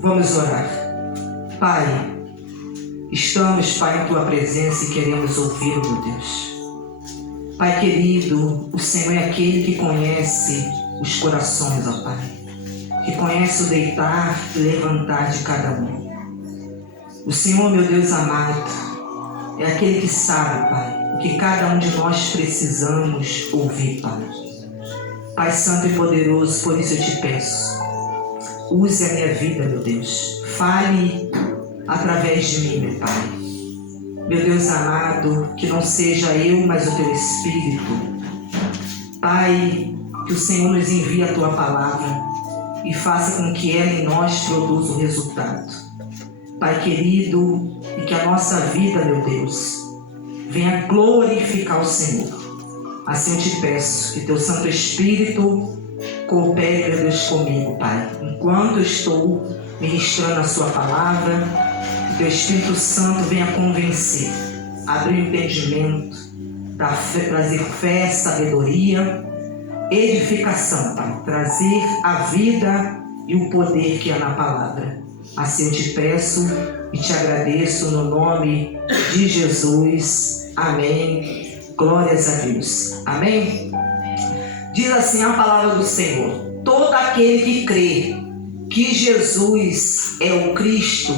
Vamos orar. Pai, estamos, Pai, em Tua presença e queremos ouvi-lo, meu Deus. Pai querido, o Senhor é aquele que conhece os corações, ó Pai. Que conhece o deitar e levantar de cada um. O Senhor, meu Deus amado, é aquele que sabe, Pai, o que cada um de nós precisamos ouvir, Pai. Pai Santo e Poderoso, por isso eu te peço, use a minha vida, meu Deus. Fale através de mim, meu Pai. Meu Deus amado, que não seja eu, mas o Teu Espírito. Pai, que o Senhor nos envie a Tua palavra e faça com que ela em nós produza o resultado. Pai querido, e que a nossa vida, meu Deus, venha glorificar o Senhor. Assim eu te peço que Teu Santo Espírito coopere, meu Deus, comigo, Pai. Enquanto eu estou ministrando a Sua palavra, que Teu Espírito Santo venha convencer, abrir o entendimento, trazer fé, sabedoria, edificação, Pai. Trazer a vida e o poder que há na palavra. Assim eu te peço e te agradeço no nome de Jesus. Amém. Glórias a Deus. Amém? Diz assim a palavra do Senhor: todo aquele que crê que Jesus é o Cristo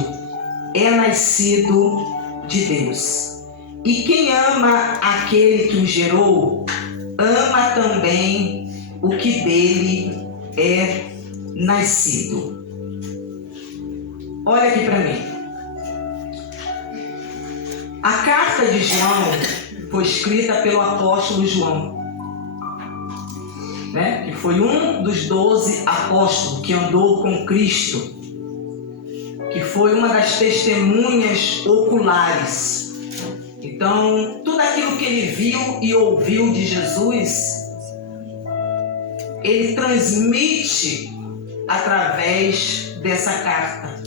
é nascido de Deus. E quem ama aquele que o gerou, ama também o que dele é nascido. Olha aqui para mim. A carta de João foi escrita pelo apóstolo João, né? Que foi um dos 12 apóstolos que andou com Cristo, que foi uma das testemunhas oculares. Então, tudo aquilo que ele viu e ouviu de Jesus, ele transmite através dessa carta.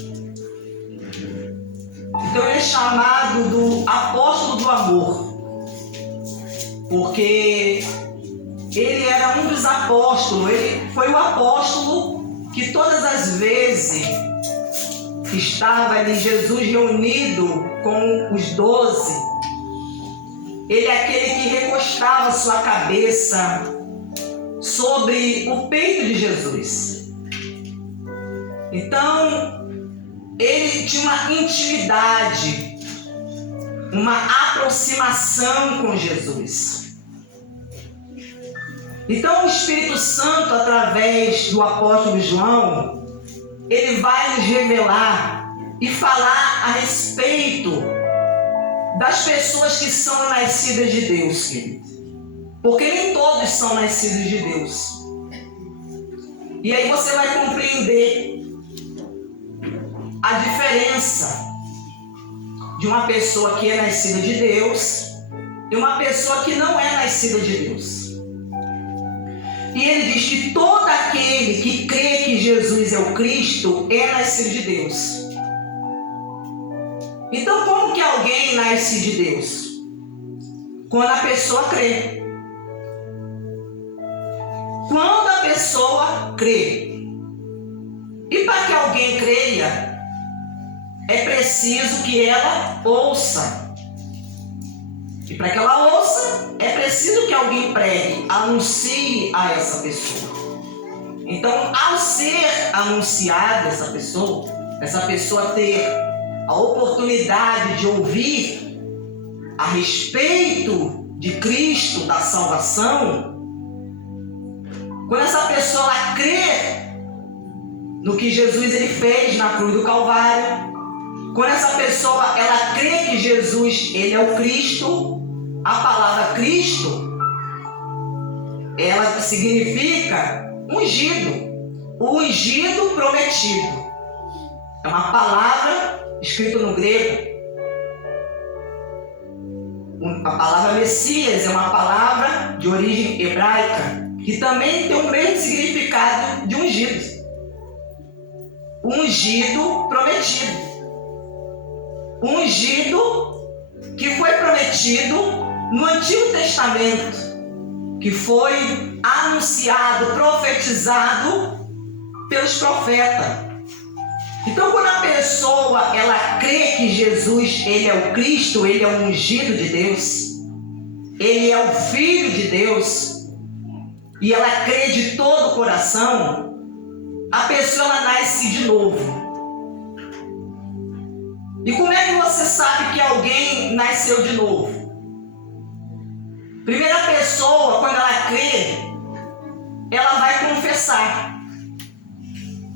Então ele é chamado do apóstolo do amor, porque ele era um dos apóstolos, ele foi o apóstolo que todas as vezes que estava ali Jesus reunido com os 12, ele é aquele que recostava sua cabeça sobre o peito de Jesus. Então, ele tinha uma intimidade, uma aproximação com Jesus. Então, o Espírito Santo, através do apóstolo João, ele vai nos revelar e falar a respeito das pessoas que são nascidas de Deus, querido. Porque nem todos são nascidos de Deus. E aí você vai compreender a diferença de uma pessoa que é nascida de Deus e uma pessoa que não é nascida de Deus. E ele diz que todo aquele que crê que Jesus é o Cristo é nascido de Deus. Então, como que alguém nasce de Deus? Quando a pessoa crê. Quando a pessoa crê. E para que alguém creia, é preciso que ela ouça. E para que ela ouça, é preciso que alguém pregue, anuncie a essa pessoa. Então, ao ser anunciada essa pessoa ter a oportunidade de ouvir a respeito de Cristo, da salvação, quando essa pessoa crê no que Jesus ele fez na cruz do Calvário, quando essa pessoa ela crê que Jesus ele é o Cristo, a palavra Cristo, ela significa ungido, o ungido prometido. É uma palavra escrita no grego. A palavra Messias é uma palavra de origem hebraica, que também tem o mesmo significado de ungido. Ungido prometido. Ungido que foi prometido no Antigo Testamento, que foi anunciado, profetizado pelos profetas. Então, quando a pessoa ela crê que Jesus ele é o Cristo, ele é o ungido de Deus, ele é o Filho de Deus, e ela crê de todo o coração, a pessoa ela nasce de novo. E como é que você sabe que alguém nasceu de novo? Primeira pessoa, quando ela crê, ela vai confessar.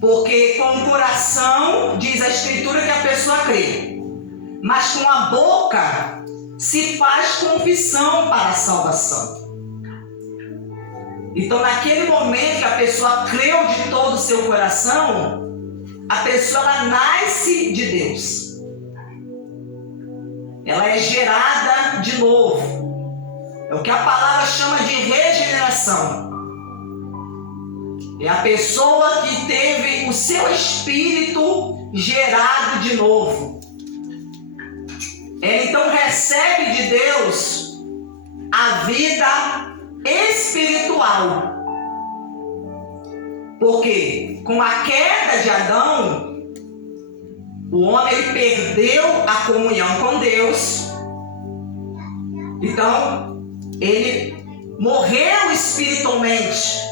Porque com o coração, diz a Escritura, que a pessoa crê. Mas com a boca se faz confissão para a salvação. Então, naquele momento que a pessoa creu de todo o seu coração, a pessoa ela nasce de Deus. Ela é gerada de novo. É o que a palavra chama de regeneração. É a pessoa que teve o seu espírito gerado de novo. Ela então recebe de Deus a vida espiritual. Porque com a queda de Adão, o homem ele perdeu a comunhão com Deus. Então, ele morreu espiritualmente.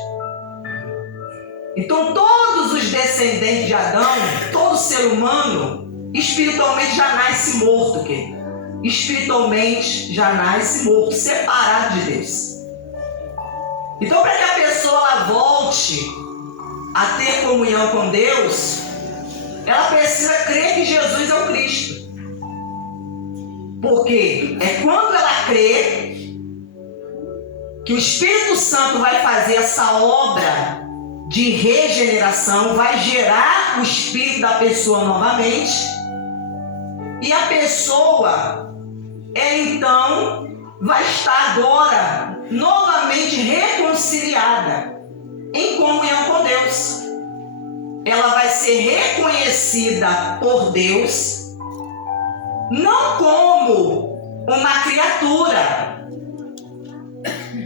Então, todos os descendentes de Adão, todo ser humano, espiritualmente já nasce morto, querido. Espiritualmente já nasce morto, separado de Deus. Então, para que a pessoa ela volte a ter comunhão com Deus, ela precisa crer que Jesus é o Cristo. Porque é quando ela crê que o Espírito Santo vai fazer essa obra de regeneração, vai gerar o espírito da pessoa novamente, e a pessoa, ela então vai estar agora novamente reconciliada em comunhão com Deus. Ela vai ser reconhecida por Deus, não como uma criatura,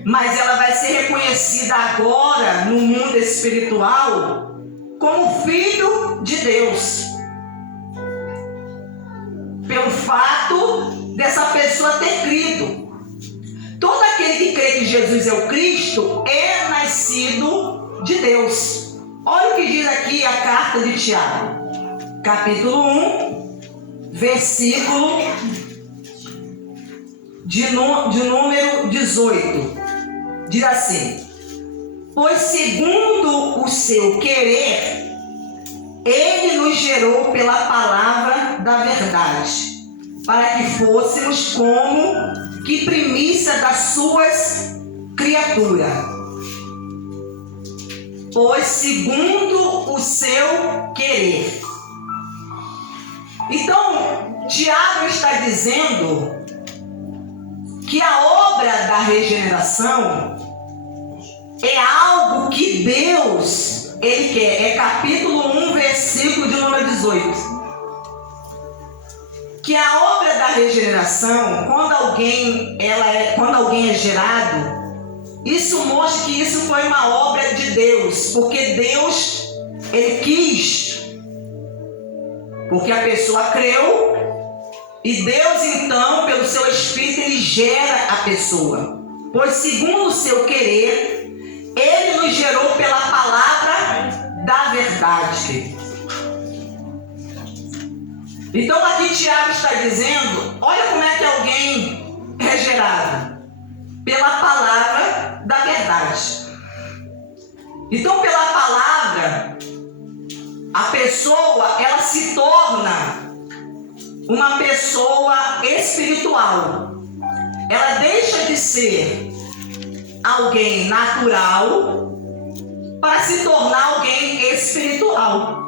mas ela vai ser reconhecida agora no mundo espiritual como filho de Deus. Pelo fato dessa pessoa ter crido. Todo aquele que crê que Jesus é o Cristo é nascido de Deus. Olha o que diz aqui a carta de Tiago, capítulo 1, versículo de número 18. Diz assim: pois segundo o seu querer, ele nos gerou pela palavra da verdade, para que fôssemos como que primícia das suas criaturas. Pois segundo o seu querer. Então, Tiago está dizendo que a obra da regeneração é algo que Deus, ele quer. É capítulo 1, versículo de número 18. Que a obra da regeneração, quando alguém é gerado, isso mostra que isso foi uma obra de Deus, porque Deus, ele quis, porque a pessoa creu, e Deus então, pelo seu Espírito, ele gera a pessoa. Pois segundo o seu querer, ele nos gerou pela palavra da verdade. Então aqui Tiago está dizendo, olha como é que alguém é gerado. Pela palavra da verdade. Então pela palavra, a pessoa, ela se torna uma pessoa espiritual. Ela deixa de ser alguém natural para se tornar alguém espiritual.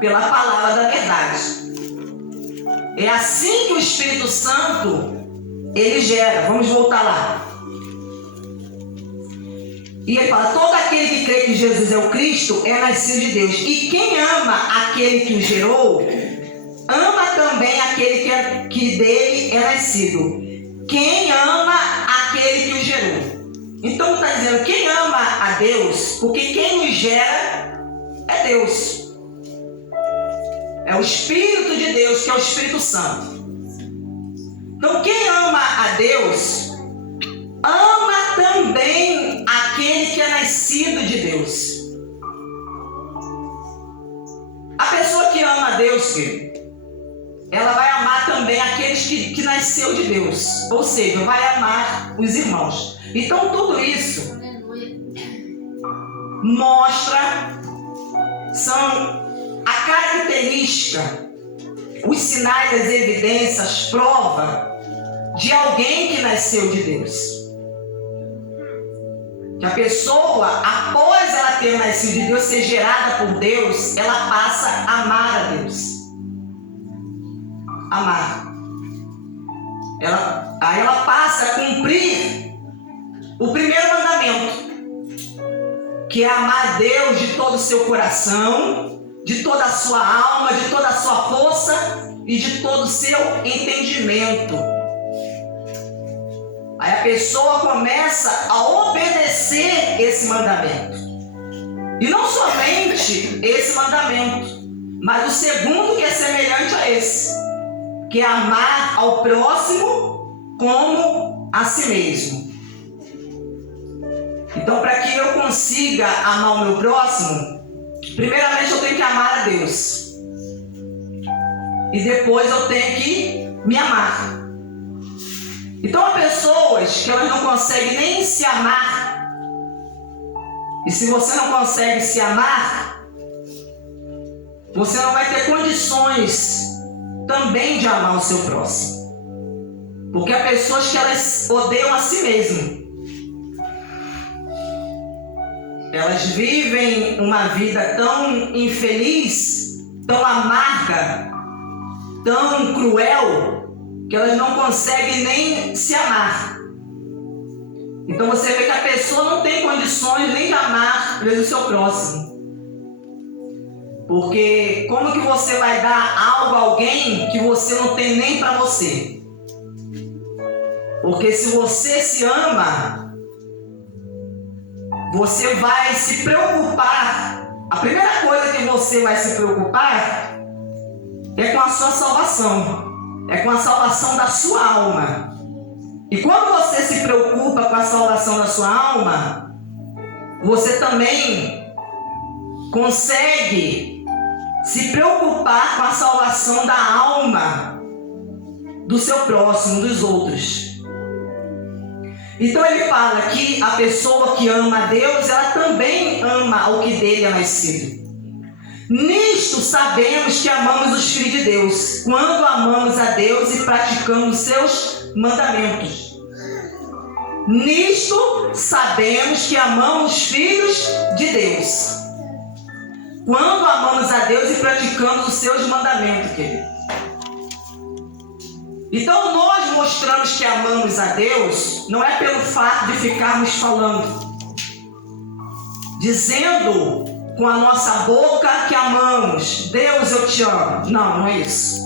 Pela palavra da verdade. É assim que o Espírito Santo ele gera. Vamos voltar lá. E ele fala, todo aquele que crê que Jesus é o Cristo é nascido de Deus. E quem ama aquele que o gerou, ama também aquele que dele é nascido. Quem ama aquele que o gerou. Então está dizendo, quem ama a Deus, porque quem o gera é Deus. É o Espírito de Deus, que é o Espírito Santo. Então, quem ama a Deus, ama também aquele que é nascido de Deus. A pessoa que ama a Deus, querido, ela vai amar também aqueles que nasceu de Deus. Ou seja, vai amar os irmãos. Então, tudo isso mostra, são a característica, os sinais, as evidências, prova de alguém que nasceu de Deus. Que a pessoa, após ela ter nascido de Deus, ser gerada por Deus, ela passa a amar a Deus. Amar. Aí ela passa a cumprir o primeiro mandamento, que é amar a Deus de todo o seu coração, de toda a sua alma, de toda a sua força e de todo o seu entendimento. Aí a pessoa começa a obedecer esse mandamento. E não somente esse mandamento, mas o segundo, que é semelhante a esse, que é amar ao próximo como a si mesmo. Então, para que eu consiga amar o meu próximo, primeiramente eu tenho que amar a Deus. E depois eu tenho que me amar. Então, há pessoas que elas não conseguem nem se amar. E se você não consegue se amar, você não vai ter condições também de amar o seu próximo. Porque há pessoas que elas odeiam a si mesmas. Elas vivem uma vida tão infeliz, tão amarga, tão cruel, que elas não conseguem nem se amar. Então você vê que a pessoa não tem condições nem de amar o seu próximo. Porque como que você vai dar algo a alguém que você não tem nem para você? Porque se você se ama, você vai se preocupar. A primeira coisa que você vai se preocupar é com a sua salvação. É com a salvação da sua alma. E quando você se preocupa com a salvação da sua alma, você também consegue se preocupar com a salvação da alma do seu próximo, dos outros. Então ele fala que a pessoa que ama a Deus, ela também ama o que dele é nascido. Nisto sabemos que amamos os filhos de Deus, quando amamos a Deus e praticamos seus mandamentos. Nisto sabemos que amamos os filhos de Deus, quando amamos a Deus e praticamos os seus mandamentos, querido. Então nós mostramos que amamos a Deus, não é pelo fato de ficarmos falando, dizendo com a nossa boca que amamos, Deus eu te amo. Não, não é isso.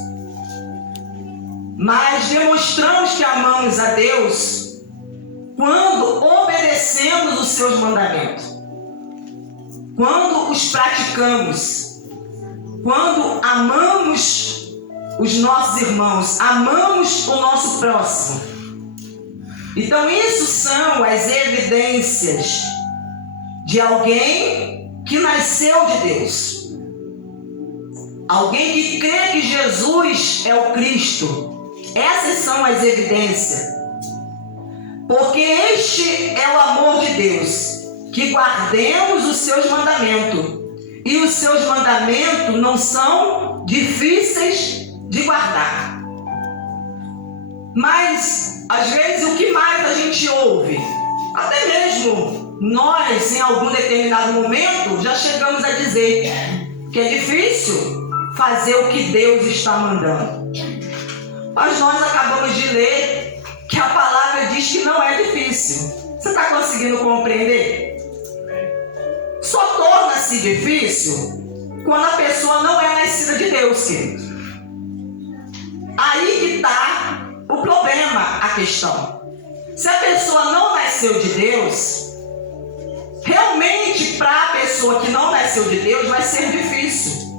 Mas demonstramos que amamos a Deus quando obedecemos os seus mandamentos, quando os praticamos, quando amamos os nossos irmãos, amamos o nosso próximo. Então isso são as evidências de alguém que nasceu de Deus, alguém que crê que Jesus é o Cristo. Essas são as evidências, porque este é o amor de Deus, que guardemos os seus mandamentos, e os seus mandamentos não são difíceis de guardar. Mas às vezes o que mais a gente ouve, até mesmo nós, em algum determinado momento, já chegamos a dizer que é difícil fazer o que Deus está mandando. Mas nós acabamos de ler que a palavra diz que não é difícil. Você está conseguindo compreender? Só torna-se difícil quando a pessoa não é nascida de Deus, querido. Aí que está o problema, a questão. Se a pessoa não nasceu de Deus, realmente para a pessoa que não nasceu de Deus vai ser difícil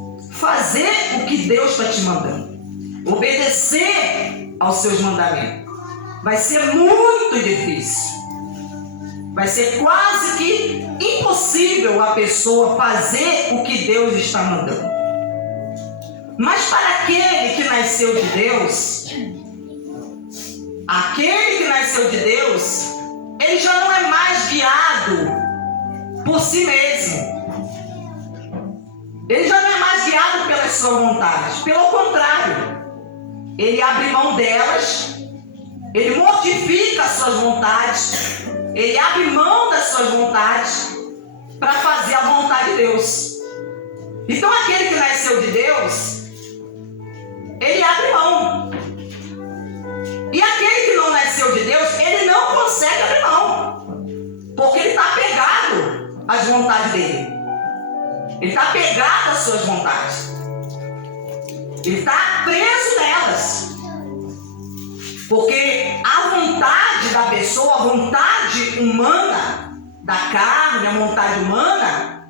fazer o que Deus está te mandando, obedecer aos seus mandamentos. Vai ser muito difícil. Vai ser quase que impossível a pessoa fazer o que Deus está mandando. Mas para aquele que nasceu de Deus, ele já não é mais guiado por si mesmo. Ele já não é mais guiado pelas suas vontades. Pelo contrário, ele abre mão delas, ele mortifica as suas vontades, ele abre mão das suas vontades para fazer a vontade de Deus. Então aquele que nasceu de Deus, ele abre mão. E aquele que não nasceu de Deus, ele não consegue abrir mão, porque ele está apegado às vontades dele. Ele está apegado às suas vontades. Ele está preso nelas. Porque a vontade da pessoa, a vontade humana, da carne, a vontade humana,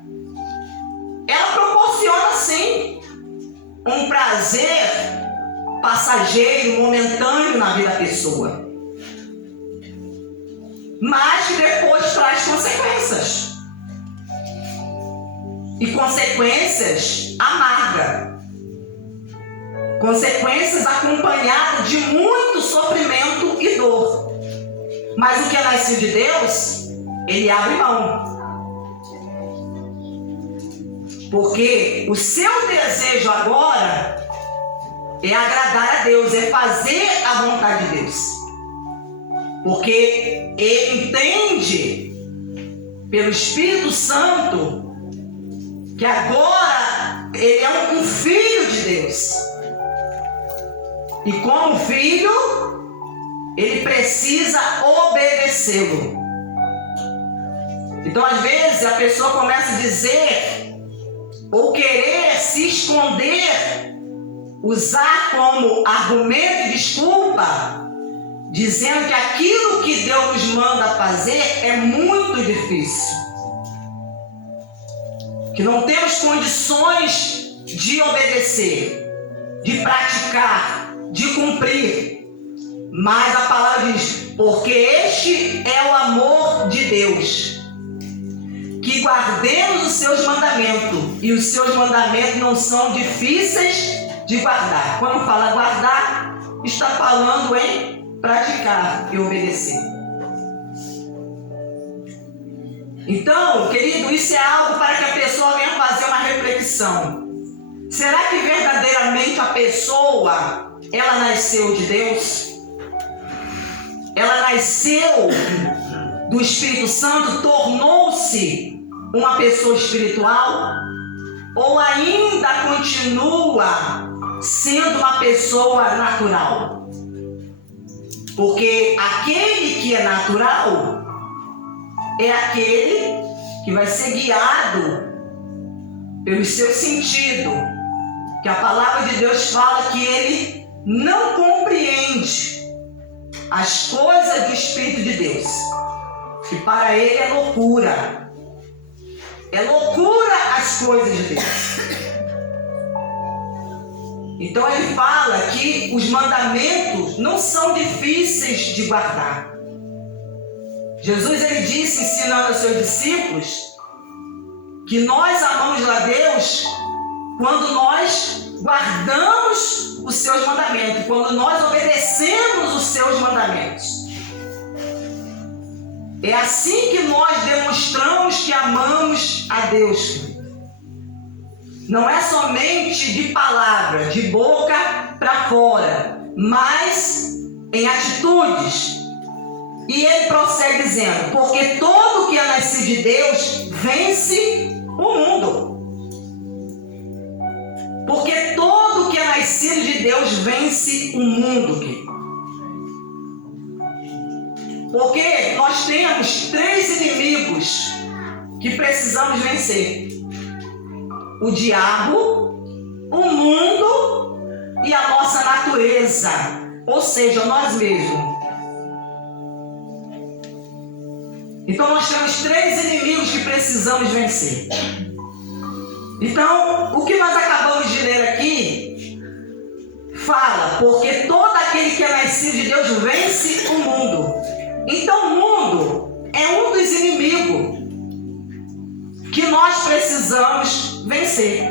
ela proporciona sim um prazer passageiro, momentâneo na vida da pessoa, mas que depois traz consequências. E consequências amargas. Consequências acompanhadas de muito sofrimento e dor. Mas o que é nascido de Deus, ele abre mão. Porque o seu desejo agora é agradar a Deus, é fazer a vontade de Deus. Porque ele entende, pelo Espírito Santo, que agora ele é um filho de Deus. E como filho, ele precisa obedecê-lo. Então, às vezes, a pessoa começa a dizer, ou querer se esconder, usar como argumento e desculpa, dizendo que aquilo que Deus nos manda fazer é muito difícil. Que não temos condições de obedecer, de praticar, de cumprir. Mas a palavra diz, porque este é o amor de Deus, que guardemos os seus mandamentos, e os seus mandamentos não são difíceis de guardar. Quando fala guardar, está falando em praticar e obedecer. Então, querido, isso é algo para que a pessoa venha fazer uma reflexão. Será que verdadeiramente a pessoa, ela nasceu de Deus? Ela nasceu do Espírito Santo, tornou-se uma pessoa espiritual? Ou ainda continua sendo uma pessoa natural? Porque aquele que é natural é aquele que vai ser guiado pelo seu sentido, que a palavra de Deus fala que ele não compreende as coisas do Espírito de Deus, que para ele é loucura. É loucura as coisas de Deus. Então ele fala que os mandamentos não são difíceis de guardar. Jesus, ele disse, ensinando aos seus discípulos, que nós amamos a Deus quando nós guardamos os seus mandamentos, quando nós obedecemos os seus mandamentos. É assim que nós demonstramos que amamos a Deus. Não é somente de palavra, de boca para fora, mas em atitudes. E ele prossegue dizendo, porque todo que é nascido de Deus vence o mundo. Porque todo que é nascido de Deus vence o mundo, querido. Porque nós temos 3 inimigos que precisamos vencer: o diabo, o mundo e a nossa natureza, ou seja, nós mesmos. Então nós temos 3 inimigos que precisamos vencer. Então, o que nós acabamos de ler aqui fala, porque todo aquele que é nascido de Deus vence o mundo. Então, o mundo é um dos inimigos que nós precisamos vencer.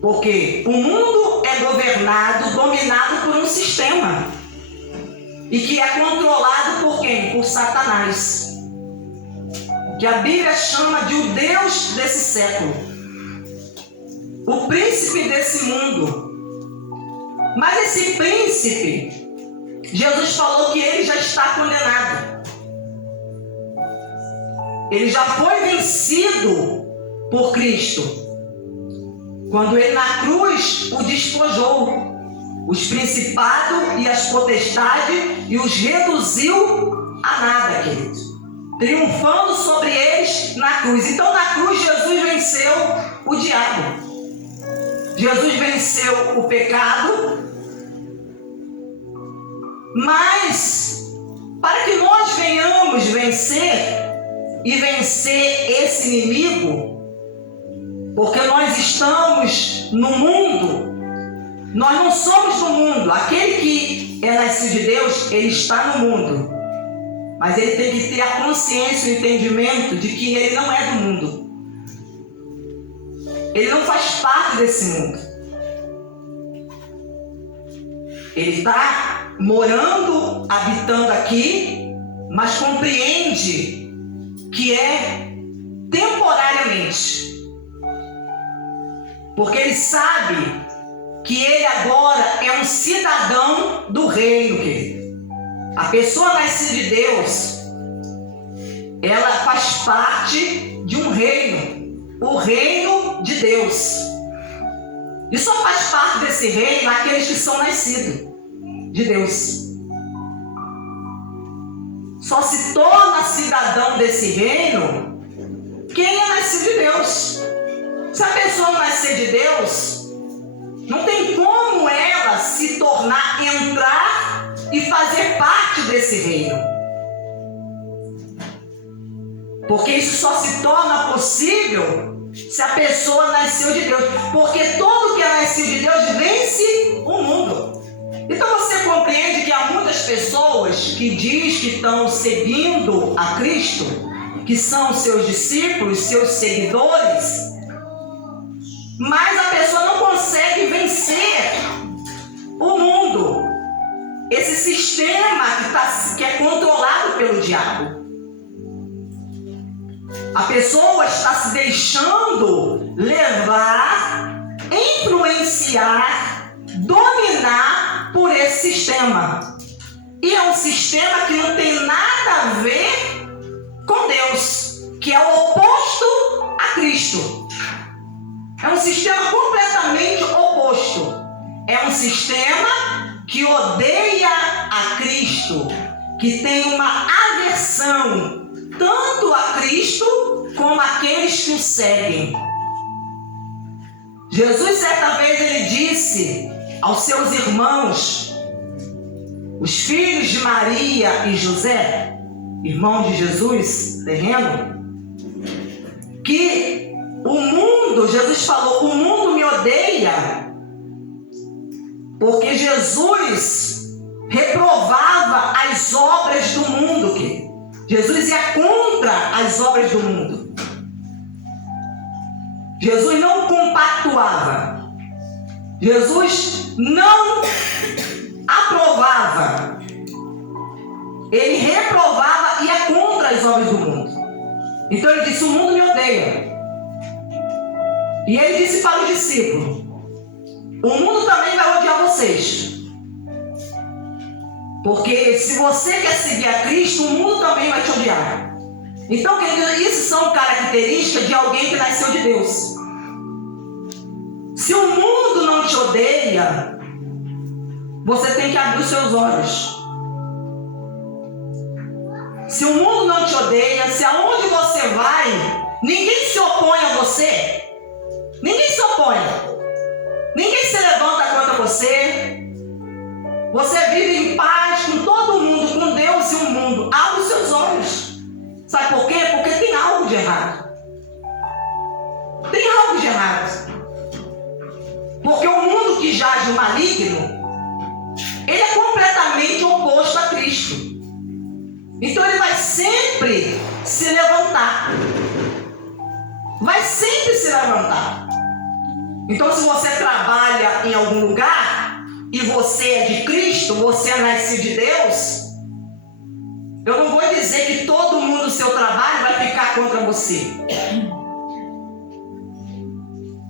Porque o mundo é governado, dominado por um sistema. E que é controlado por quem? Por Satanás. Que a Bíblia chama de o Deus desse século. O príncipe desse mundo. Mas esse príncipe, Jesus falou que ele já está condenado. Ele já foi vencido por Cristo. Quando ele na cruz o despojou. Os principados e as potestades e os reduziu a nada, querido. Triunfando sobre eles na cruz. Então na cruz Jesus venceu o diabo. Jesus venceu o pecado. Mas para que nós venhamos vencer e vencer esse inimigo, porque nós estamos no mundo, nós não somos do mundo. Aquele que é nascido de Deus, ele está no mundo. Mas ele tem que ter a consciência e o entendimento de que ele não é do mundo. Ele não faz parte desse mundo. Ele está morando, habitando aqui, mas compreende que é temporariamente. Porque ele sabe que ele agora é um cidadão do reino, querido. A pessoa nascida de Deus, ela faz parte de um reino, o reino de Deus. E só faz parte desse reino aqueles que são nascidos de Deus. Só se torna cidadão desse reino quem é nascido de Deus. Se a pessoa não nascer de Deus, não tem como ela se tornar, entrar e fazer parte desse reino. Porque isso só se torna possível se a pessoa nasceu de Deus. Porque todo que é nascido de Deus vence o mundo. Então você compreende que há muitas pessoas que diz que estão seguindo a Cristo, que são seus discípulos, seus seguidores, mas a pessoa não consegue vencer o mundo. Esse sistema que é controlado pelo diabo. A pessoa está se deixando levar, influenciar, dominar por esse sistema. E é um sistema que não tem nada a ver com Deus, que é o oposto a Cristo. É um sistema completamente oposto. É um sistema que odeia a Cristo, que tem uma aversão tanto a Cristo como aqueles que o seguem. Jesus certa vez ele disse aos seus irmãos, os filhos de Maria e José, irmãos de Jesus terreno, que o mundo, Jesus falou, o mundo me odeia, porque Jesus reprovava as obras do mundo, que Jesus ia contra as obras do mundo. Jesus não compactuava. Jesus não aprovava. Ele reprovava e ia contra as obras do mundo. Então ele disse, o mundo me odeia. E ele disse para os discípulos, o mundo também vai odiar vocês. Porque se você quer seguir a Cristo, o mundo também vai te odiar. Então, querido, isso são características de alguém que nasceu de Deus. Se o mundo não te odeia, você tem que abrir os seus olhos. Se o mundo não te odeia, se aonde você vai, ninguém se opõe a você. Ninguém se opõe. Ninguém se levanta contra você. Você vive em paz com todo mundo, com Deus e o mundo. Abre os seus olhos. Sabe por quê? Porque tem algo de errado. errado. Porque o mundo que jaz no maligno, ele é completamente oposto a Cristo. Então ele vai sempre se levantar. Vai sempre se levantar. Então se você trabalha em algum lugar e você é de Cristo, você é nascido de Deus, eu não vou dizer que todo mundo do seu trabalho vai ficar contra você.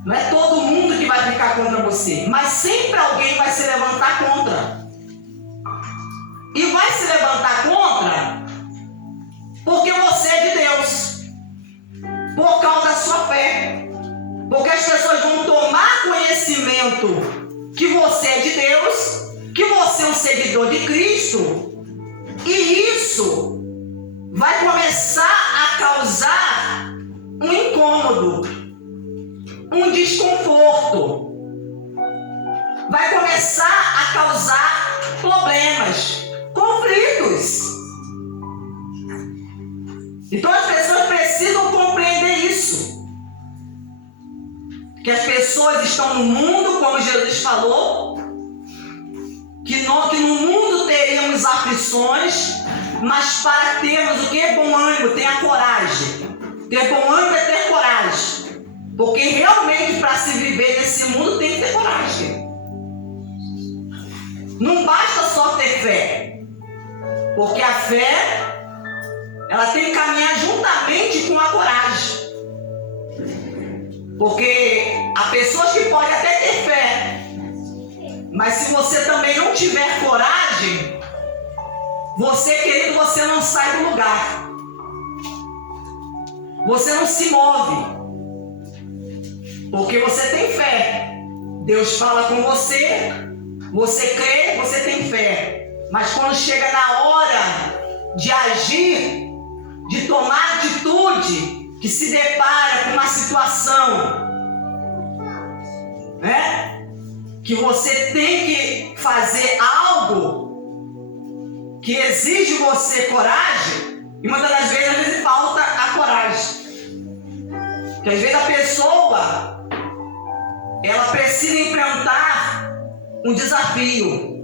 Não é todo mundo que vai ficar contra você, mas sempre alguém vai se levantar contra. E vai se levantar contra porque você é de Deus, por causa da sua fé. Porque as pessoas vão tomar conhecimento que você é de Deus, que você é um seguidor de Cristo, e isso vai começar a causar um incômodo, um desconforto, vai começar a causar problemas, conflitos. Então as pessoas precisam compreender isso, que as pessoas estão no mundo, como Jesus falou, que no mundo teríamos aflições, mas para termos o que? Bom ânimo, tenha coragem. Ter bom ânimo é ter coragem. Porque realmente para se viver nesse mundo tem que ter coragem. Não basta só ter fé. Porque a fé, ela tem que caminhar juntamente com a coragem. Porque há pessoas que podem até ter fé, mas se você também não tiver coragem, você, querido, você não sai do lugar. Você não se move. Porque você tem fé. Deus fala com você, você crê, você tem fé. Mas quando chega na hora de agir, de tomar atitude, que se depara com uma situação, né? Que você tem que fazer algo que exige você coragem, e muitas das vezes, às vezes falta a coragem. Porque às vezes a pessoa, ela precisa enfrentar um desafio.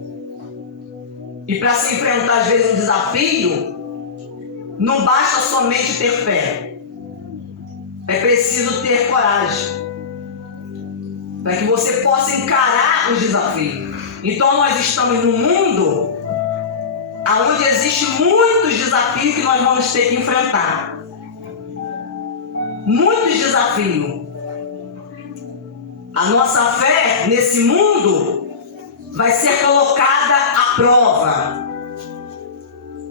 E para se enfrentar às vezes um desafio, não basta somente ter fé. É preciso ter coragem para que você possa encarar os desafios. Então nós estamos num mundo onde existem muitos desafios que nós vamos ter que enfrentar. Muitos desafios. A nossa fé nesse mundo vai ser colocada à prova.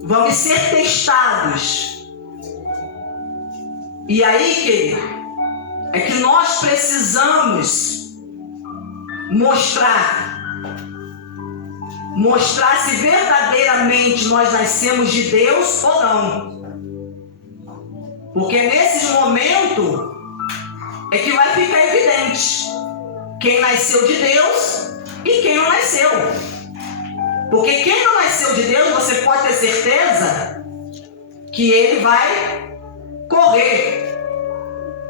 Vamos ser testados. E aí, querido, é que nós precisamos mostrar se verdadeiramente nós nascemos de Deus ou não. Porque nesses momentos é que vai ficar evidente quem nasceu de Deus e quem não nasceu. Porque quem não nasceu de Deus, você pode ter certeza que ele vai correr,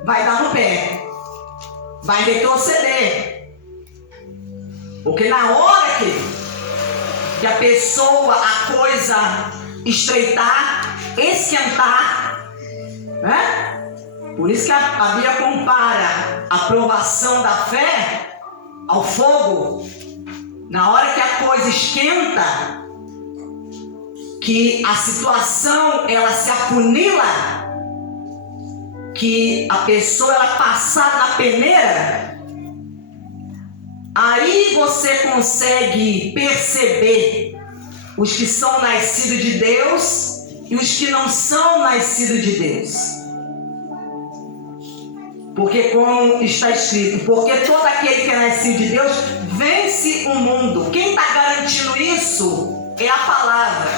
vai dar no pé, vai retroceder. Porque na hora que a pessoa, a coisa estreitar, esquentar, né? Por isso que a Bíblia compara a provação da fé ao fogo. Na hora que a coisa esquenta, que a situação ela se afunila, que a pessoa ela passar na peneira, aí você consegue perceber os que são nascidos de Deus e os que não são nascidos de Deus. Porque como está escrito, porque todo aquele que é nascido de Deus vence o mundo. Quem está garantindo isso é a palavra.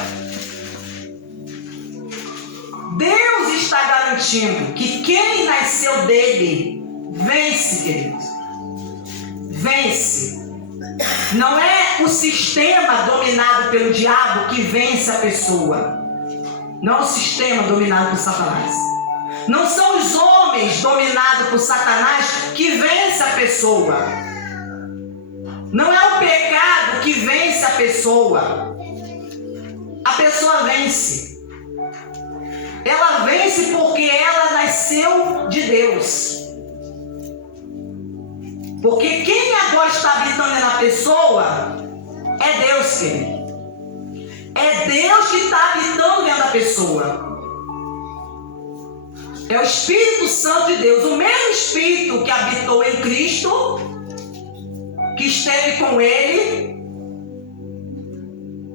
Deus está garantindo que quem nasceu dele vence, querido. Vence. Não é o sistema dominado pelo diabo que vence a pessoa. Não é o sistema dominado por Satanás. Não são os homens homens dominados por Satanás que vence a pessoa. Não é o pecado que vence a pessoa. A pessoa vence. Ela vence porque ela nasceu de Deus. Porque quem agora está habitando na pessoa é Deus, querido. É Deus que está habitando dentro da pessoa. É o Espírito Santo de Deus, o mesmo Espírito que habitou em Cristo, que esteve com Ele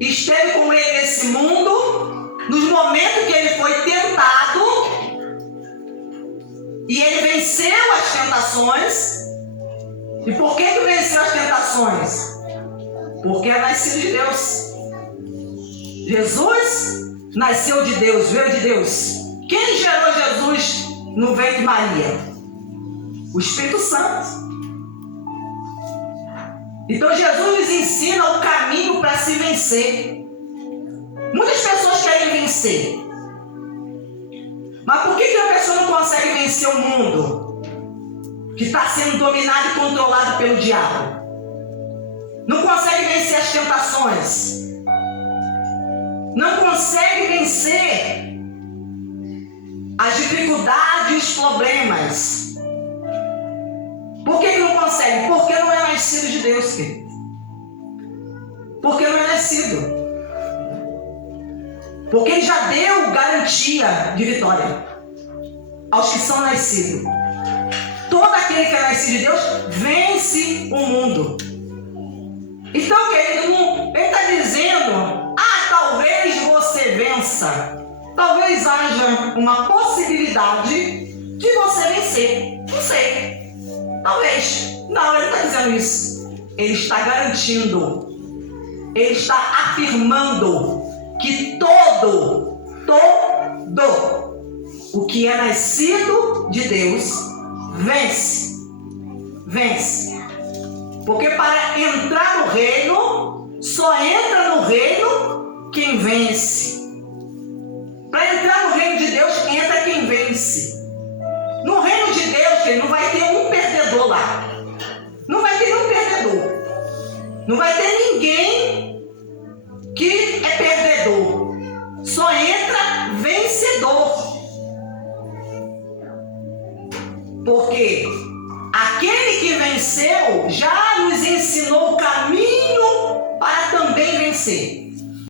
nesse mundo, nos momentos que Ele foi tentado, e Ele venceu as tentações. E por que Ele venceu as tentações? Porque é nascido de Deus. Jesus nasceu de Deus, veio de Deus. Quem gerou Jesus no ventre de Maria? O Espírito Santo. Então Jesus nos ensina o caminho para se vencer. Muitas pessoas querem vencer. Mas por que a pessoa não consegue vencer o mundo que está sendo dominado e controlado pelo diabo? Não consegue vencer as tentações. Não consegue vencer as dificuldades e os problemas. Por que não consegue? Porque não é nascido de Deus, querido. Porque não é nascido. Porque Ele já deu garantia de vitória aos que são nascidos. Todo aquele que é nascido de Deus vence o mundo. Então, querido, Ele está dizendo: talvez você vença. Talvez haja uma possibilidade de você vencer. Não sei. Talvez. Não, Ele está dizendo isso. Ele está garantindo. Ele está afirmando que todo o que é nascido de Deus vence. Vence. Porque para entrar no reino, só entra no reino quem vence. Para entrar no reino de Deus, entra quem vence. No reino de Deus, que não vai ter um perdedor lá. Não vai ter nenhum perdedor. Não vai ter ninguém que é perdedor. Só entra vencedor. Porque aquele que venceu já nos ensinou o caminho para também vencer.